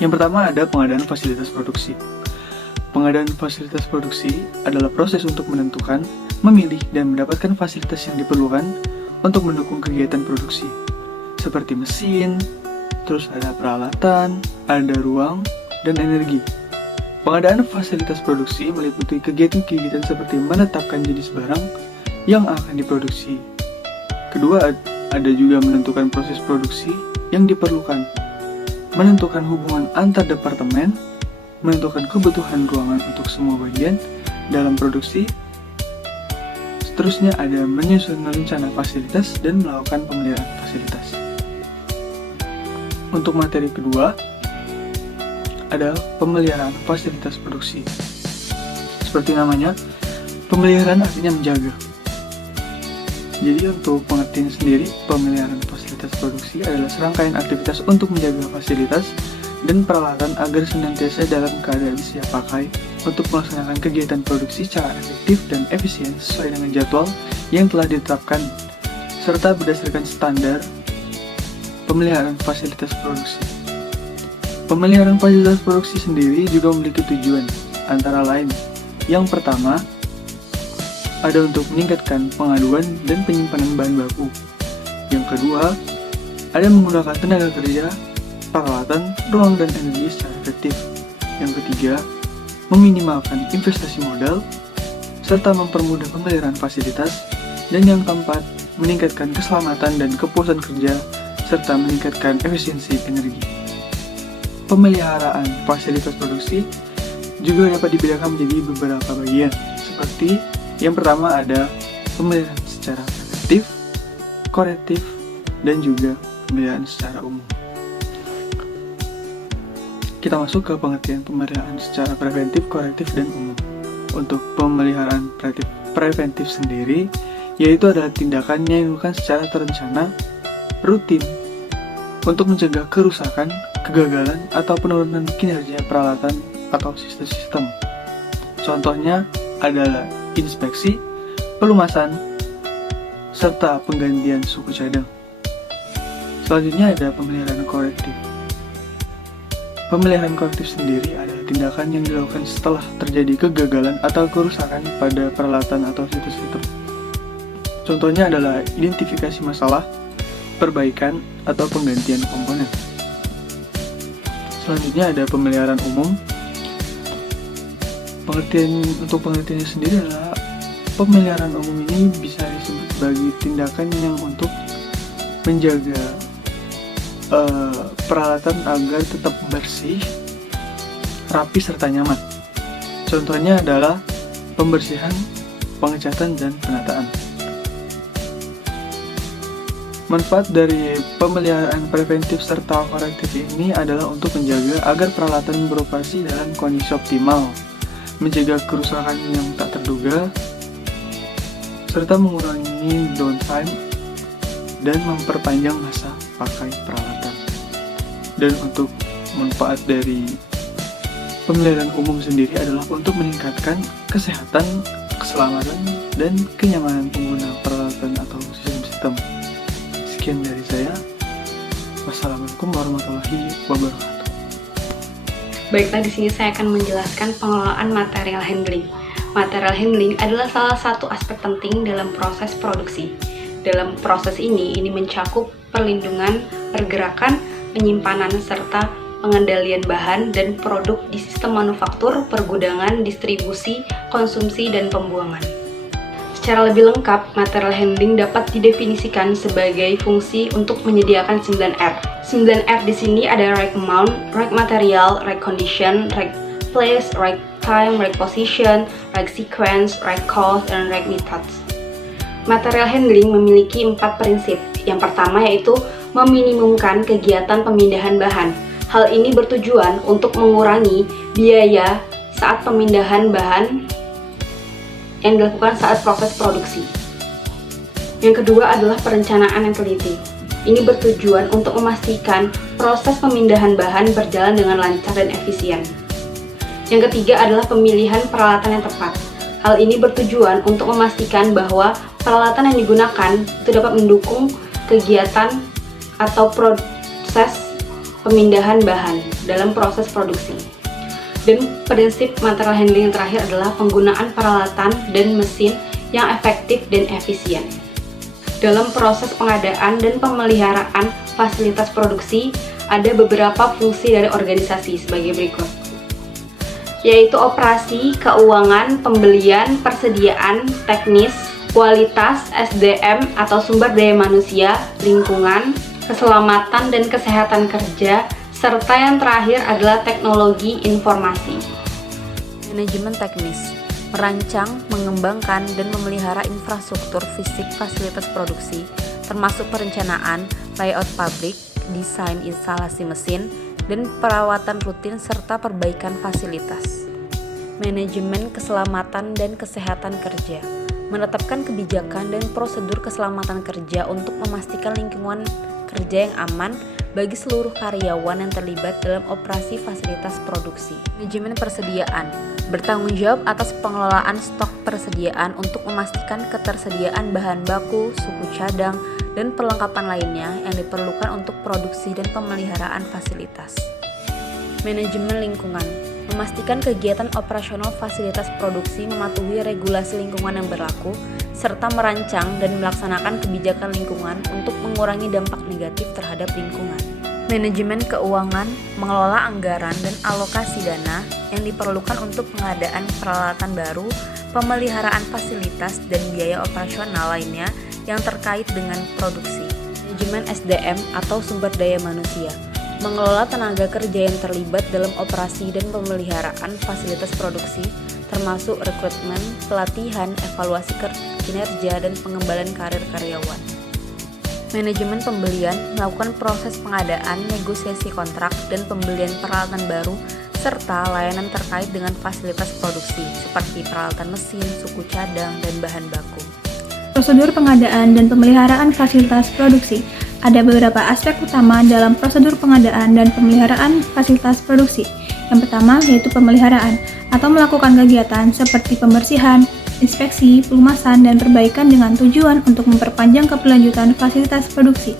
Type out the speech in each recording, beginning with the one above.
Yang pertama ada pengadaan fasilitas produksi. Pengadaan fasilitas produksi adalah proses untuk menentukan, memilih, dan mendapatkan fasilitas yang diperlukan untuk mendukung kegiatan produksi, seperti mesin, terus ada peralatan, ada ruang, dan energi. Pengadaan fasilitas produksi meliputi kegiatan-kegiatan seperti menetapkan jenis barang yang akan diproduksi. Kedua, ada juga menentukan proses produksi yang diperlukan, menentukan hubungan antar departemen, menentukan kebutuhan ruangan untuk semua bagian dalam produksi. Seterusnya ada menyusun rencana fasilitas dan melakukan pemeliharaan fasilitas. Untuk materi kedua, ada pemeliharaan fasilitas produksi. Seperti namanya, pemeliharaan artinya menjaga. Jadi untuk pengertian sendiri, pemeliharaan fasilitas produksi adalah serangkaian aktivitas untuk menjaga fasilitas dan peralatan agar senantiasa dalam keadaan siap pakai untuk melaksanakan kegiatan produksi secara efektif dan efisien sesuai dengan jadwal yang telah ditetapkan, serta berdasarkan standar pemeliharaan fasilitas produksi. Pemeliharaan fasilitas produksi sendiri juga memiliki tujuan, antara lain, yang pertama, ada untuk meningkatkan pengaduan dan penyimpanan bahan baku. Yang kedua, ada menggunakan tenaga kerja, peralatan, ruang, dan energi secara efektif. Yang ketiga, meminimalkan investasi modal, serta mempermudah pemeliharaan fasilitas. Dan yang keempat, meningkatkan keselamatan dan kepuasan kerja, serta meningkatkan efisiensi energi. Pemeliharaan fasilitas produksi juga dapat dibedakan menjadi beberapa bagian, seperti yang pertama ada pemeliharaan secara preventif, korektif, dan juga pemeliharaan secara umum. Kita masuk ke pengertian pemeliharaan secara preventif, korektif, dan umum. Untuk pemeliharaan preventif sendiri, yaitu adalah tindakan yang dilakukan secara terencana, rutin, untuk mencegah kerusakan, kegagalan, atau penurunan kinerja peralatan atau sistem-sistem. Contohnya adalah inspeksi, pelumasan, serta penggantian suku cadang. Selanjutnya ada pemeliharaan korektif. Pemeliharaan korektif sendiri adalah tindakan yang dilakukan setelah terjadi kegagalan atau kerusakan pada peralatan atau sistem. Contohnya adalah identifikasi masalah, perbaikan, atau penggantian komponen. Selanjutnya ada pemeliharaan umum. Untuk pengertiannya sendiri adalah pemeliharaan umum ini bisa disebut sebagai tindakan yang untuk menjaga peralatan agar tetap bersih, rapi, serta nyaman. Contohnya adalah pembersihan, pengecatan, dan penataan. Manfaat dari pemeliharaan preventif serta korektif ini adalah untuk menjaga agar peralatan beroperasi dalam kondisi optimal, mencegah kerusakan yang tak terduga, serta mengurangi downtime dan memperpanjang masa pakai peralatan. Dan untuk manfaat dari pemeliharaan umum sendiri adalah untuk meningkatkan kesehatan, keselamatan, dan kenyamanan pengguna peralatan atau sistem-sistem. Sekian dari saya. Wassalamualaikum warahmatullahi wabarakatuh. Baiklah, di sini saya akan menjelaskan pengelolaan material handling. Material handling adalah salah satu aspek penting dalam proses produksi. Dalam proses ini mencakup perlindungan, pergerakan, penyimpanan, serta pengendalian bahan dan produk di sistem manufaktur, pergudangan, distribusi, konsumsi, dan pembuangan. Secara lebih lengkap, material handling dapat didefinisikan sebagai fungsi untuk menyediakan 9R. 9R di sini ada right amount, right material, right condition, right place, right time, right position, right sequence, right cost, dan right methods. Material handling memiliki 4 prinsip. Yang pertama yaitu meminimumkan kegiatan pemindahan bahan. Hal ini bertujuan untuk mengurangi biaya saat pemindahan bahan yang dilakukan saat proses produksi. Yang kedua adalah perencanaan yang teliti. Ini bertujuan untuk memastikan proses pemindahan bahan berjalan dengan lancar dan efisien. Yang ketiga adalah pemilihan peralatan yang tepat. Hal ini bertujuan untuk memastikan bahwa peralatan yang digunakan itu dapat mendukung kegiatan atau proses pemindahan bahan. dalam proses produksi. Dan prinsip material handling yang terakhir adalah penggunaan peralatan dan mesin yang efektif dan efisien. Dalam proses pengadaan dan pemeliharaan fasilitas produksi, ada beberapa fungsi dari organisasi sebagai berikut, yaitu operasi, keuangan, pembelian, persediaan, teknis, kualitas, SDM atau sumber daya manusia, lingkungan, keselamatan dan kesehatan kerja, serta yang terakhir adalah teknologi informasi. Manajemen teknis merancang, mengembangkan, dan memelihara infrastruktur fisik fasilitas produksi, termasuk perencanaan, layout pabrik, desain instalasi mesin, dan perawatan rutin serta perbaikan fasilitas. Manajemen keselamatan dan kesehatan kerja menetapkan kebijakan dan prosedur keselamatan kerja untuk memastikan lingkungan kerja yang aman bagi seluruh karyawan yang terlibat dalam operasi fasilitas produksi. Manajemen persediaan bertanggung jawab atas pengelolaan stok persediaan untuk memastikan ketersediaan bahan baku, suku cadang, dan perlengkapan lainnya yang diperlukan untuk produksi dan pemeliharaan fasilitas. Manajemen lingkungan memastikan kegiatan operasional fasilitas produksi mematuhi regulasi lingkungan yang berlaku, serta merancang dan melaksanakan kebijakan lingkungan untuk mengurangi dampak negatif terhadap lingkungan. Manajemen keuangan mengelola anggaran dan alokasi dana yang diperlukan untuk pengadaan peralatan baru, pemeliharaan fasilitas, dan biaya operasional lainnya yang terkait dengan produksi. Manajemen SDM atau sumber daya manusia mengelola tenaga kerja yang terlibat dalam operasi dan pemeliharaan fasilitas produksi, termasuk rekrutmen, pelatihan, evaluasi kinerja, dan pengembangan karir karyawan. Manajemen pembelian melakukan proses pengadaan, negosiasi kontrak, dan pembelian peralatan baru, serta layanan terkait dengan fasilitas produksi, seperti peralatan mesin, suku cadang, dan bahan baku. Prosedur pengadaan dan pemeliharaan fasilitas produksi. Ada beberapa aspek utama dalam prosedur pengadaan dan pemeliharaan fasilitas produksi. Yang pertama yaitu pemeliharaan atau melakukan kegiatan seperti pembersihan, inspeksi, pelumasan, dan perbaikan dengan tujuan untuk memperpanjang keberlanjutan fasilitas produksi.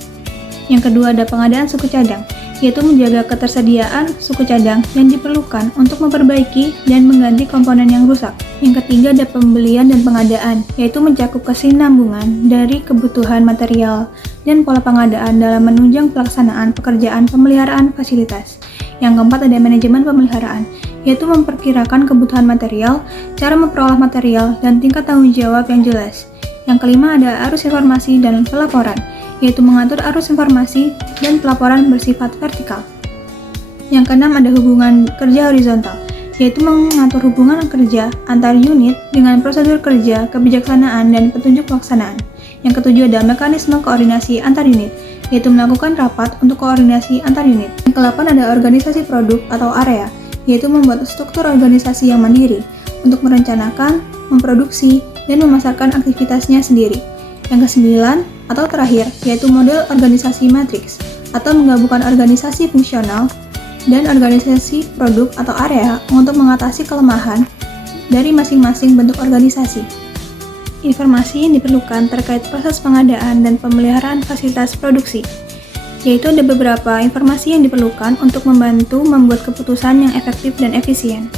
Yang kedua ada pengadaan suku cadang, yaitu menjaga ketersediaan suku cadang yang diperlukan untuk memperbaiki dan mengganti komponen yang rusak. Yang ketiga ada pembelian dan pengadaan, yaitu mencakup kesinambungan dari kebutuhan material dan pola pengadaan dalam menunjang pelaksanaan pekerjaan pemeliharaan fasilitas. Yang keempat ada manajemen pemeliharaan, yaitu memperkirakan kebutuhan material, cara memperoleh material, dan tingkat tanggung jawab yang jelas. Yang kelima ada arus informasi dan pelaporan, yaitu mengatur arus informasi dan pelaporan bersifat vertikal. Yang keenam ada hubungan kerja horizontal, yaitu mengatur hubungan kerja antar unit dengan prosedur kerja, kebijaksanaan, dan petunjuk pelaksanaan. Yang ketujuh ada mekanisme koordinasi antar unit, yaitu melakukan rapat untuk koordinasi antar unit. Yang kedelapan ada organisasi produk atau area, yaitu membuat struktur organisasi yang mandiri untuk merencanakan, memproduksi, dan memasarkan aktivitasnya sendiri. Yang kesembilan atau terakhir yaitu model organisasi matriks atau menggabungkan organisasi fungsional dan organisasi produk atau area untuk mengatasi kelemahan dari masing-masing bentuk organisasi. Informasi yang diperlukan terkait proses pengadaan dan pemeliharaan fasilitas produksi, yaitu ada beberapa informasi yang diperlukan untuk membantu membuat keputusan yang efektif dan efisien.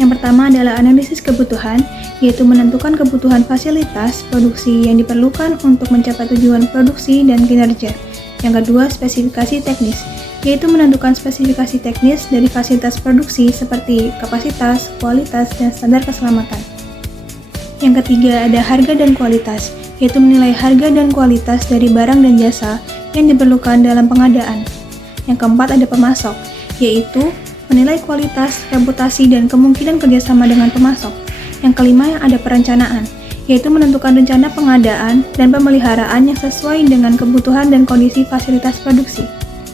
Yang pertama adalah analisis kebutuhan, yaitu menentukan kebutuhan fasilitas produksi yang diperlukan untuk mencapai tujuan produksi dan kinerja. Yang kedua, spesifikasi teknis, yaitu menentukan spesifikasi teknis dari fasilitas produksi seperti kapasitas, kualitas, dan standar keselamatan. Yang ketiga ada harga dan kualitas, yaitu menilai harga dan kualitas dari barang dan jasa yang diperlukan dalam pengadaan. Yang keempat ada pemasok, yaitu menilai kualitas, reputasi, dan kemungkinan kerjasama dengan pemasok. Yang kelima yang ada perencanaan, yaitu menentukan rencana pengadaan dan pemeliharaan yang sesuai dengan kebutuhan dan kondisi fasilitas produksi.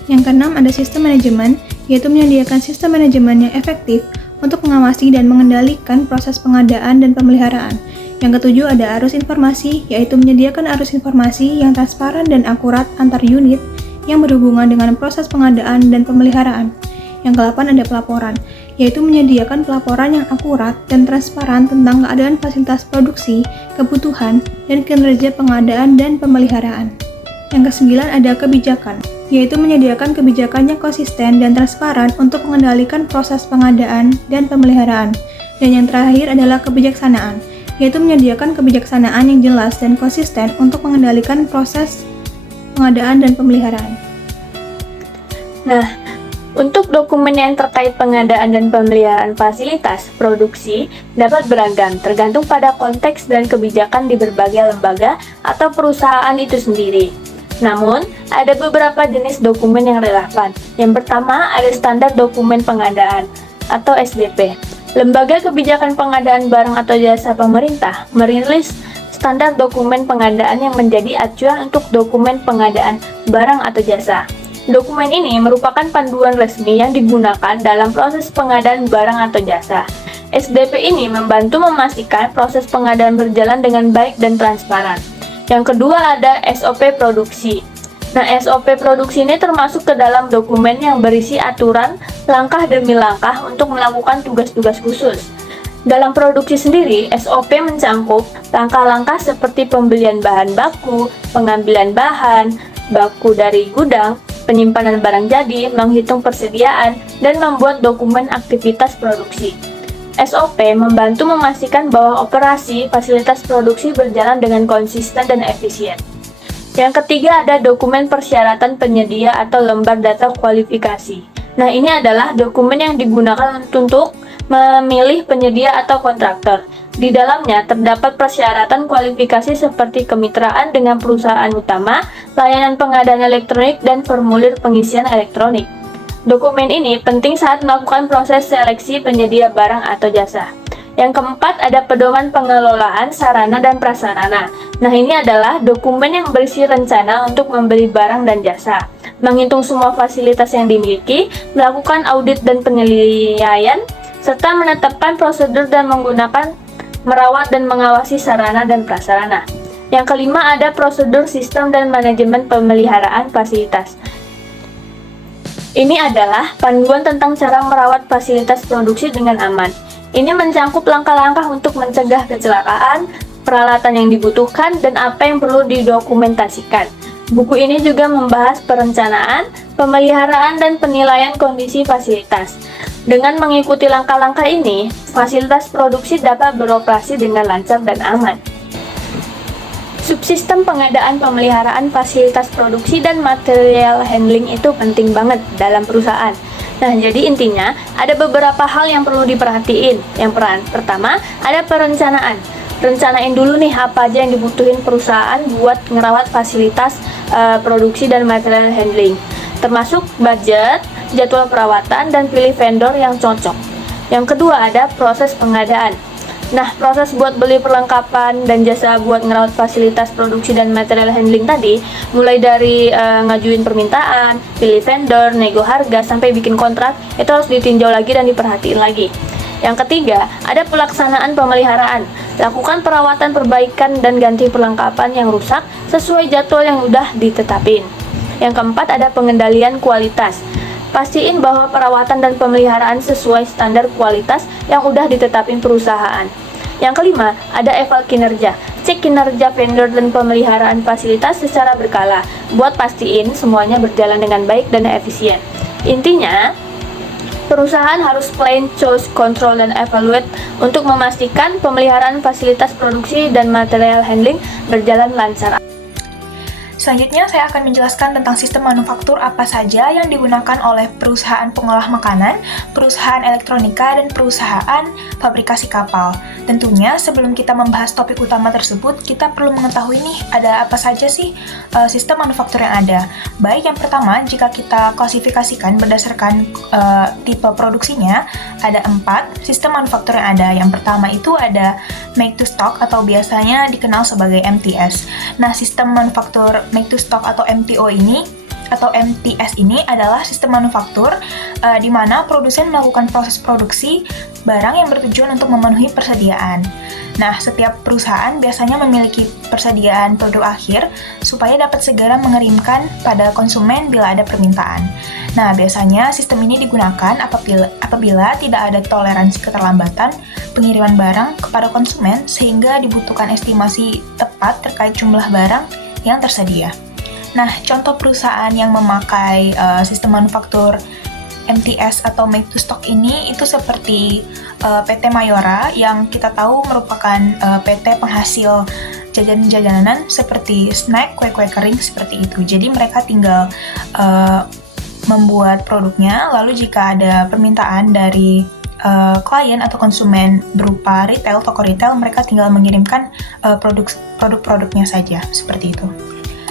Yang keenam ada sistem manajemen, yaitu menyediakan sistem manajemen yang efektif untuk mengawasi dan mengendalikan proses pengadaan dan pemeliharaan. Yang ketujuh ada arus informasi, yaitu menyediakan arus informasi yang transparan dan akurat antar unit yang berhubungan dengan proses pengadaan dan pemeliharaan. Yang kedelapan ada pelaporan, yaitu menyediakan pelaporan yang akurat dan transparan tentang keadaan fasilitas produksi, kebutuhan, dan kinerja pengadaan dan pemeliharaan. Yang kesembilan ada kebijakan, yaitu menyediakan kebijakan yang konsisten dan transparan untuk mengendalikan proses pengadaan dan pemeliharaan. Dan yang terakhir adalah kebijaksanaan, yaitu menyediakan kebijaksanaan yang jelas dan konsisten untuk mengendalikan proses pengadaan dan pemeliharaan. Nah, untuk dokumen yang terkait pengadaan dan pemeliharaan fasilitas produksi dapat beragam tergantung pada konteks dan kebijakan di berbagai lembaga atau perusahaan itu sendiri. Namun, ada beberapa jenis dokumen yang relevan. Yang pertama, ada standar dokumen pengadaan atau SDP. Lembaga Kebijakan Pengadaan Barang atau Jasa Pemerintah merilis standar dokumen pengadaan yang menjadi acuan untuk dokumen pengadaan barang atau jasa. Dokumen ini merupakan panduan resmi yang digunakan dalam proses pengadaan barang atau jasa. SDP ini membantu memastikan proses pengadaan berjalan dengan baik dan transparan. Yang kedua ada SOP produksi. Nah, SOP produksi ini termasuk ke dalam dokumen yang berisi aturan langkah demi langkah untuk melakukan tugas-tugas khusus. Dalam produksi sendiri, SOP mencangkup langkah-langkah seperti pembelian bahan baku, pengambilan bahan baku dari gudang, penyimpanan barang jadi, menghitung persediaan, dan membuat dokumen aktivitas produksi. SOP membantu memastikan bahwa operasi fasilitas produksi berjalan dengan konsisten dan efisien. Yang ketiga ada dokumen persyaratan penyedia atau lembar data kualifikasi. Nah, ini adalah dokumen yang digunakan untuk memilih penyedia atau kontraktor. Di dalamnya terdapat persyaratan kualifikasi seperti kemitraan dengan perusahaan utama, layanan pengadaan elektronik, dan formulir pengisian elektronik. Dokumen ini penting saat melakukan proses seleksi penyedia barang atau jasa. Yang keempat ada pedoman pengelolaan sarana dan prasarana. Nah, ini adalah dokumen yang berisi rencana untuk membeli barang dan jasa, menghitung semua fasilitas yang dimiliki, melakukan audit dan penilaian, serta menetapkan prosedur dan menggunakan merawat dan mengawasi sarana dan prasarana. Yang kelima ada prosedur sistem dan manajemen pemeliharaan fasilitas. Ini adalah panduan tentang cara merawat fasilitas produksi dengan aman. Ini mencangkup langkah-langkah untuk mencegah kecelakaan, peralatan yang dibutuhkan, dan apa yang perlu didokumentasikan. Buku ini juga membahas perencanaan, pemeliharaan, dan penilaian kondisi fasilitas. Dengan mengikuti langkah-langkah ini, fasilitas produksi dapat beroperasi dengan lancar dan aman. Subsistem pengadaan pemeliharaan fasilitas produksi dan material handling itu penting banget dalam perusahaan. Nah, jadi intinya ada beberapa hal yang perlu diperhatiin. Yang pertama, ada perencanaan. Rencanain dulu nih apa aja yang dibutuhin perusahaan buat ngerawat fasilitas produksi dan material handling. Termasuk budget, jadwal perawatan, dan pilih vendor yang cocok. Yang kedua ada proses pengadaan. Nah, proses buat beli perlengkapan dan jasa buat ngerawat fasilitas produksi dan material handling tadi, mulai dari ngajuin permintaan, pilih vendor, nego harga, sampai bikin kontrak, itu harus ditinjau lagi dan diperhatiin lagi. Yang ketiga, ada pelaksanaan pemeliharaan. Lakukan perawatan, perbaikan, dan ganti perlengkapan yang rusak sesuai jadwal yang udah ditetapin. Yang keempat, ada pengendalian kualitas. Pastiin bahwa perawatan dan pemeliharaan sesuai standar kualitas yang udah ditetapin perusahaan. Yang kelima, ada eval kinerja. Cek kinerja vendor dan pemeliharaan fasilitas secara berkala, buat pastiin semuanya berjalan dengan baik dan efisien. Intinya, perusahaan harus plan, choose, control, dan evaluate untuk memastikan pemeliharaan fasilitas produksi dan material handling berjalan lancar. Selanjutnya, saya akan menjelaskan tentang sistem manufaktur apa saja yang digunakan oleh perusahaan pengolah makanan, perusahaan elektronika, dan perusahaan fabrikasi kapal. Tentunya, sebelum kita membahas topik utama tersebut, kita perlu mengetahui nih, ada apa saja sih sistem manufaktur yang ada. Baik, yang pertama, jika kita klasifikasikan berdasarkan tipe produksinya, ada 4 sistem manufaktur yang ada. Yang pertama itu ada make to stock atau biasanya dikenal sebagai MTS. Nah, sistem manufaktur make to stock atau MTO ini atau MTS ini adalah sistem manufaktur di mana produsen melakukan proses produksi barang yang bertujuan untuk memenuhi persediaan. Nah, setiap perusahaan biasanya memiliki persediaan produk akhir supaya dapat segera mengirimkan pada konsumen bila ada permintaan. Nah, biasanya sistem ini digunakan apabila tidak ada toleransi keterlambatan pengiriman barang kepada konsumen sehingga dibutuhkan estimasi tepat terkait jumlah barang yang tersedia. Nah, contoh perusahaan yang memakai sistem manufaktur MTS atau Make to Stock ini itu seperti PT Mayora yang kita tahu merupakan PT penghasil jajanan-jajanan seperti snack, kue-kue kering seperti itu. Jadi mereka tinggal membuat produknya, lalu jika ada permintaan dari klien atau konsumen berupa retail, toko retail, mereka tinggal mengirimkan produk-produknya saja, seperti itu.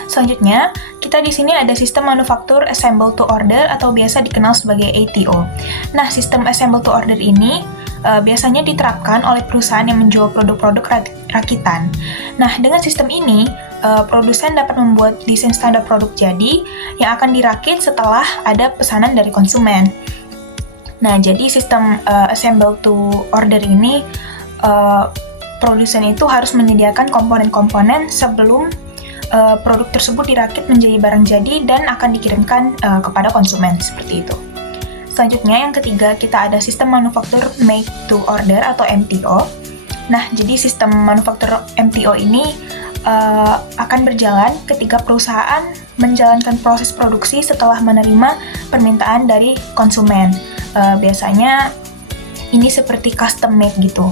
Selanjutnya, kita di sini ada sistem manufaktur assemble to order atau biasa dikenal sebagai ATO. Nah, sistem assemble to order ini biasanya diterapkan oleh perusahaan yang menjual produk-produk rakitan. Nah, dengan sistem ini, produsen dapat membuat desain standar produk jadi yang akan dirakit setelah ada pesanan dari konsumen. Nah, jadi sistem assemble to order ini, produsen itu harus menyediakan komponen-komponen sebelum produk tersebut dirakit menjadi barang jadi dan akan dikirimkan kepada konsumen, seperti itu. Selanjutnya, yang ketiga, kita ada sistem manufaktur make to order atau MTO. Nah, jadi sistem manufaktur MTO ini akan berjalan ketika perusahaan menjalankan proses produksi setelah menerima permintaan dari konsumen. Biasanya ini seperti custom made gitu.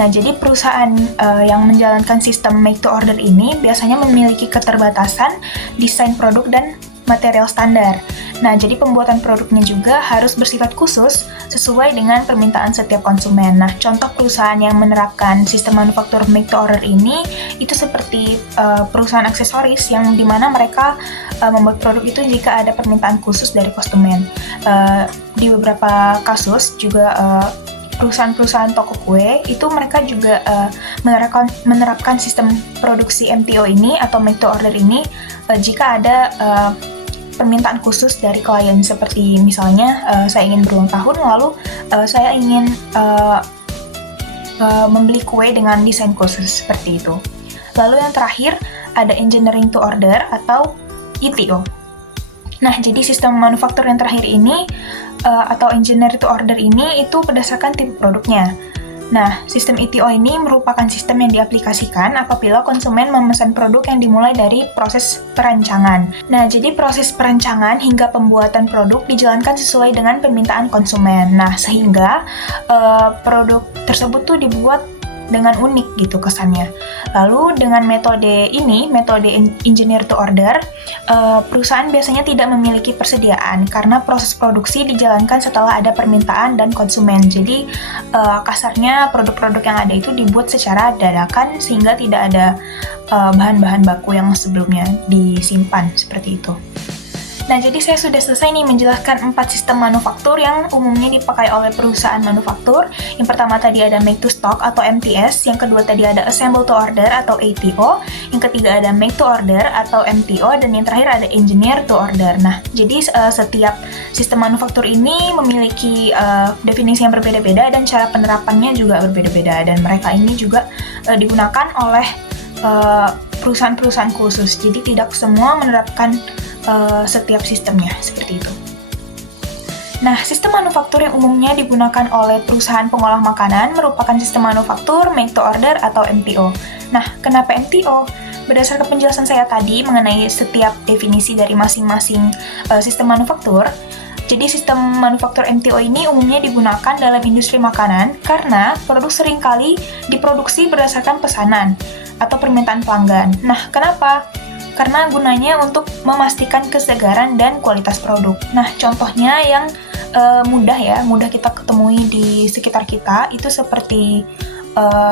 Nah, jadi perusahaan yang menjalankan sistem make to order ini biasanya memiliki keterbatasan desain produk dan material standar. Nah, jadi pembuatan produknya juga harus bersifat khusus sesuai dengan permintaan setiap konsumen. Nah, contoh perusahaan yang menerapkan sistem manufaktur make to order ini itu seperti perusahaan aksesoris yang dimana mereka membuat produk itu jika ada permintaan khusus dari konsumen. Di beberapa kasus juga perusahaan-perusahaan toko kue itu mereka juga menerapkan sistem produksi MTO ini atau make to order ini jika ada permintaan khusus dari klien, seperti misalnya saya ingin berulang tahun lalu saya ingin membeli kue dengan desain khusus, seperti itu. Lalu yang terakhir ada engineering to order atau ETO. Nah, jadi sistem manufaktur yang terakhir ini atau engineer to order ini itu berdasarkan tipe produknya. Nah, sistem ETO ini merupakan sistem yang diaplikasikan apabila konsumen memesan produk yang dimulai dari proses perancangan. Nah, jadi proses perancangan hingga pembuatan produk dijalankan sesuai dengan permintaan konsumen. Nah, sehingga produk tersebut tuh dibuat dengan unik gitu kesannya. Lalu dengan metode ini, metode engineer to order, perusahaan biasanya tidak memiliki persediaan karena proses produksi dijalankan setelah ada permintaan dan konsumen. Jadi kasarnya produk-produk yang ada itu dibuat secara dadakan sehingga tidak ada bahan-bahan baku yang sebelumnya disimpan, seperti itu. Nah, jadi saya sudah selesai nih menjelaskan 4 sistem manufaktur yang umumnya dipakai oleh perusahaan manufaktur. Yang pertama tadi ada make to stock atau MTS, yang kedua tadi ada assemble to order atau ATO, yang ketiga ada make to order atau MTO, dan yang terakhir ada engineer to order. Nah, jadi setiap sistem manufaktur ini memiliki definisi yang berbeda-beda dan cara penerapannya juga berbeda-beda, dan mereka ini juga digunakan oleh perusahaan-perusahaan khusus. Jadi tidak semua menerapkan setiap sistemnya, seperti itu. Nah, sistem manufaktur yang umumnya digunakan oleh perusahaan pengolah makanan merupakan sistem manufaktur make to order atau MTO. Nah, kenapa MTO? Berdasarkan penjelasan saya tadi mengenai setiap definisi dari masing-masing sistem manufaktur, jadi sistem manufaktur MTO ini umumnya digunakan dalam industri makanan karena produk seringkali diproduksi berdasarkan pesanan atau permintaan pelanggan. Nah, kenapa? Karena gunanya untuk memastikan kesegaran dan kualitas produk. Nah, contohnya yang mudah kita ketemui di sekitar kita itu seperti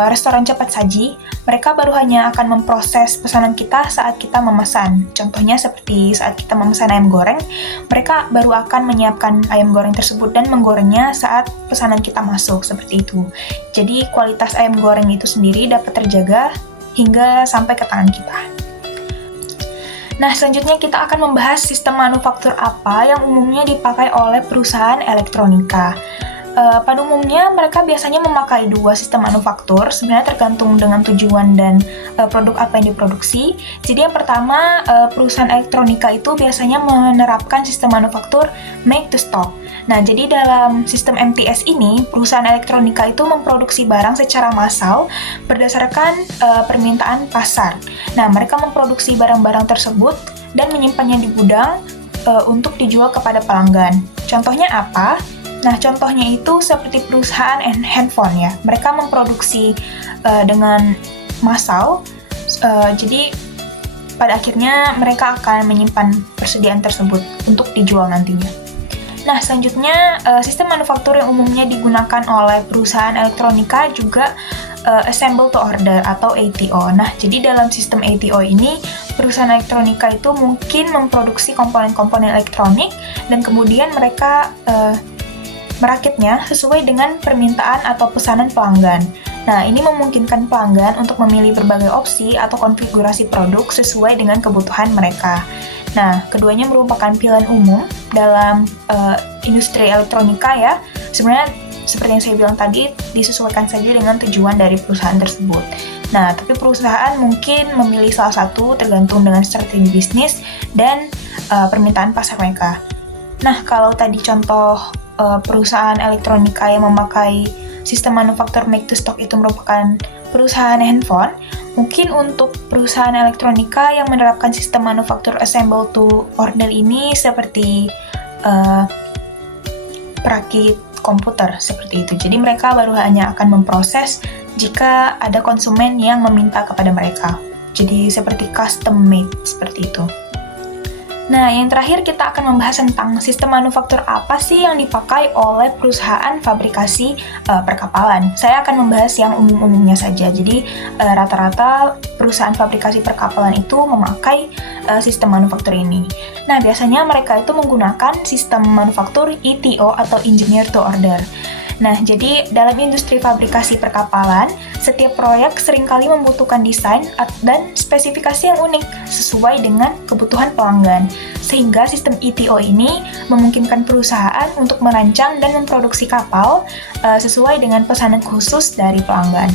restoran cepat saji. Mereka baru hanya akan memproses pesanan kita saat kita memesan. Contohnya seperti saat kita memesan ayam goreng, mereka baru akan menyiapkan ayam goreng tersebut dan menggorengnya saat pesanan kita masuk, seperti itu. Jadi kualitas ayam goreng itu sendiri dapat terjaga hingga sampai ke tangan kita. Nah, selanjutnya kita akan membahas sistem manufaktur apa yang umumnya dipakai oleh perusahaan elektronika. Pada umumnya, mereka biasanya memakai 2 sistem manufaktur, sebenarnya tergantung dengan tujuan dan produk apa yang diproduksi. Jadi yang pertama, perusahaan elektronika itu biasanya menerapkan sistem manufaktur make to stock. Nah, jadi dalam sistem MTS ini, perusahaan elektronika itu memproduksi barang secara massal berdasarkan permintaan pasar. Nah, mereka memproduksi barang-barang tersebut dan menyimpannya di gudang untuk dijual kepada pelanggan. Contohnya apa? Nah, contohnya itu seperti perusahaan handphone ya. Mereka memproduksi dengan massal, jadi pada akhirnya mereka akan menyimpan persediaan tersebut untuk dijual nantinya. Nah, selanjutnya sistem manufaktur yang umumnya digunakan oleh perusahaan elektronika juga assemble to order atau ATO. Nah, jadi dalam sistem ATO ini perusahaan elektronika itu mungkin memproduksi komponen-komponen elektronik dan kemudian mereka merakitnya sesuai dengan permintaan atau pesanan pelanggan. Nah, ini memungkinkan pelanggan untuk memilih berbagai opsi atau konfigurasi produk sesuai dengan kebutuhan mereka. Nah, keduanya merupakan pilihan umum dalam industri elektronika ya. Sebenarnya seperti yang saya bilang tadi, disesuaikan saja dengan tujuan dari perusahaan tersebut. Nah, tapi perusahaan mungkin memilih salah satu tergantung dengan strategi bisnis dan permintaan pasar mereka. Nah, kalau tadi contoh perusahaan elektronika yang memakai sistem manufaktur make to stock itu merupakan perusahaan handphone, mungkin untuk perusahaan elektronika yang menerapkan sistem manufaktur assemble to order ini seperti perakit komputer seperti itu. Jadi mereka baru hanya akan memproses jika ada konsumen yang meminta kepada mereka. Jadi seperti custom made seperti itu. Nah, yang terakhir kita akan membahas tentang sistem manufaktur apa sih yang dipakai oleh perusahaan fabrikasi perkapalan. Saya akan membahas yang umum-umumnya saja. Jadi, rata-rata perusahaan fabrikasi perkapalan itu memakai sistem manufaktur ini. Nah, biasanya mereka itu menggunakan sistem manufaktur ETO atau Engineer to Order. Nah, jadi dalam industri fabrikasi perkapalan, setiap proyek seringkali membutuhkan desain dan spesifikasi yang unik sesuai dengan kebutuhan pelanggan. Sehingga sistem ETO ini memungkinkan perusahaan untuk merancang dan memproduksi kapal sesuai dengan pesanan khusus dari pelanggan.